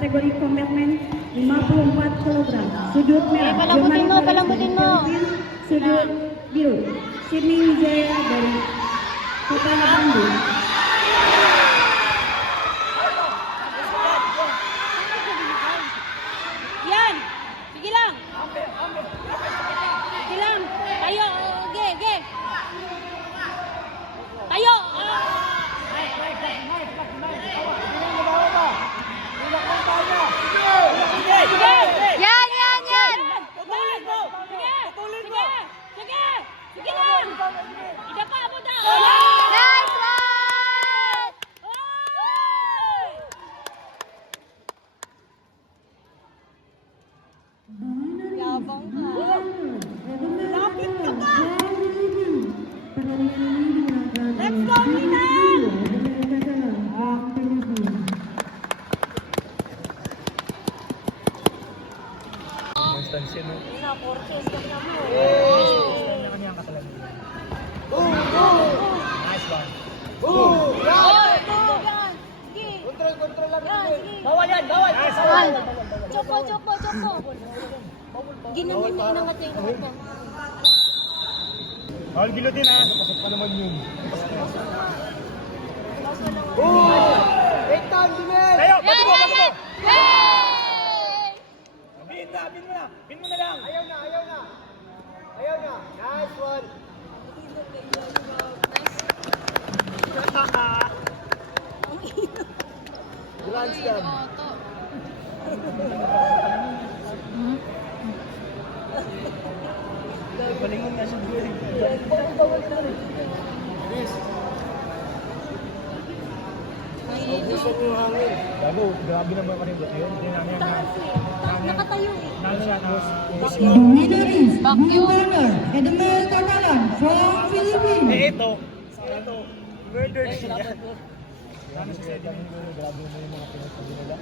kategori combatment 54 kg. Sudut merah, Palambutin mo. Sudut biru, Sydney Wijaya dari Kota Bandung. Yan! Sige lang! Sige lang! Tayo! Ge! Tayo! Yan! Sige lang! Idapa mo daw! Nice one! Yabang ka. Lapit ka pa! Let's go, Minan! Konstansya, no? Porches ka na mo. Kanya-kanya ka talaga. Nice one. Control lang. Bawal yan, bawal! Nice one! Chopo. Ginanyan niya inangat niya yung kamot mo. Bawal gilutin, ha? Pasok pa naman yun. Take down, Dimel! Tayo! Bato mo! Pin mo na lang! Ayaw na! Nice one! Grand slam! Palingon na siya doon. Chris! Gusto ko yung hangin. Gago, grabe naman ka rin ba yun? Hindi namin Nakatayo eh. The winner is blue corner, Edmel Tartalan from Philippines. ito, murder siya. Ano siya? Grabe naman yung mga pinagsabi nila.